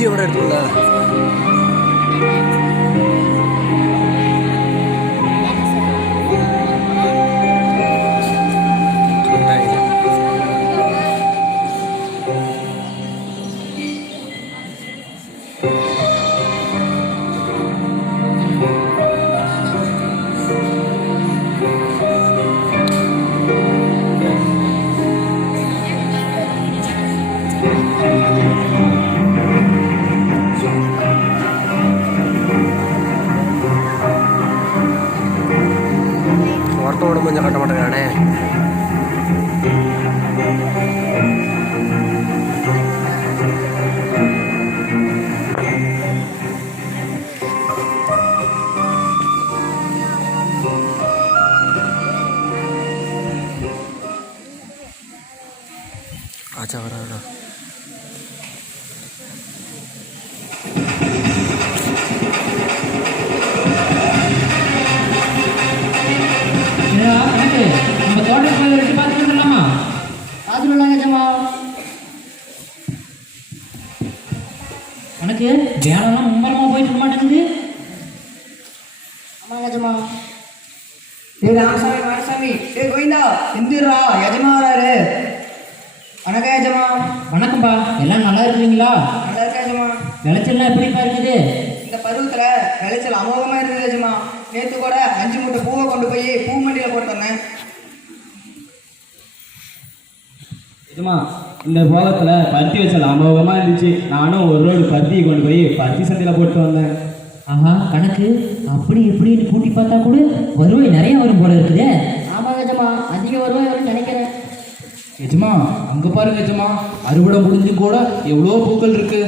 Video கூட எடுத்துள்ள ஒருத்தோட கொஞ்சம் கட்ட மாட்டேங்கிறானே. ஆச்சா வரா நம்ம தோட்டத்தில் வச்சு பார்த்துட்டு வந்துடலாமா? பார்த்துட்டு கஜமா. எனக்கு வேலைலாம் மும்மரமாக போயிட்டு இருக்க மாட்டேங்குது. ஆமாம் கஜமா. ராமசாமி மாரசாமி கோவிந்தா எந்திரா யஜமா வராரு. வணக்கம் யஜமா. வணக்கம்பா, எல்லாம் நல்லா இருக்கிறீங்களா? நல்லா இருக்கா யஜமா. விளைச்சல்லாம் எப்படிப்பா இருக்குது? இந்த பருவத்தில் விளைச்சல் அமோகமாக இருந்தது யஜமா. நேற்று கூட 5 மூட்டை பூவை கொண்டு போய் பூ மண்டியில் போட்டு வந்தேன். நிஜமா இந்த போகத்தில் பருத்தி வச்சல் அமோகமாக இருந்துச்சு. நானும் ஒரு ரோடு பருத்தியை கொண்டு போய் பருத்தி சந்தையில் போட்டு வந்தேன். ஆஹா, கணக்கு அப்படி எப்படின்னு கூட்டி பார்த்தா கூட வருவாய் நிறைய வரும் போல இருக்குதே. ஆமாம் கஜமா, அதிக வருவாய் வரும்னு நினைக்கிறேன். நிஜமா அங்கே பாருங்க நிஜமா, அறுவடை முடிஞ்சு கூட எவ்வளோ பூக்கள் இருக்கு.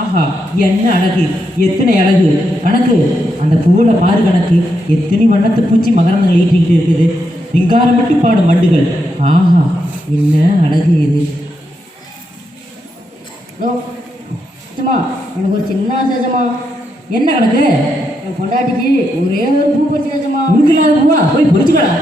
ஆஹா, என்ன அழகு, எத்தனை அழகு கணக்கு. அந்த பூவில் பாரு கணக்கு, எத்தனை வண்ணத்து பூச்சி மகரந்தங்கள் ஈட்டிக்கிட்டு இருக்குது. விங்காரமிட்டு பாடும் வண்டுகள். ஆஹா, என்ன அழகு இது. ஹலோ கஜமா, எனக்கு ஒரு சின்ன ஆசை கஜமா. என்ன கணக்கு? என் பொண்டாட்டிக்கு ஒரே ஒரு பூ பறிச்சு கஜமா. உனக்கு இல்லாத பூவா? போய் பொறிச்சுக்கடா.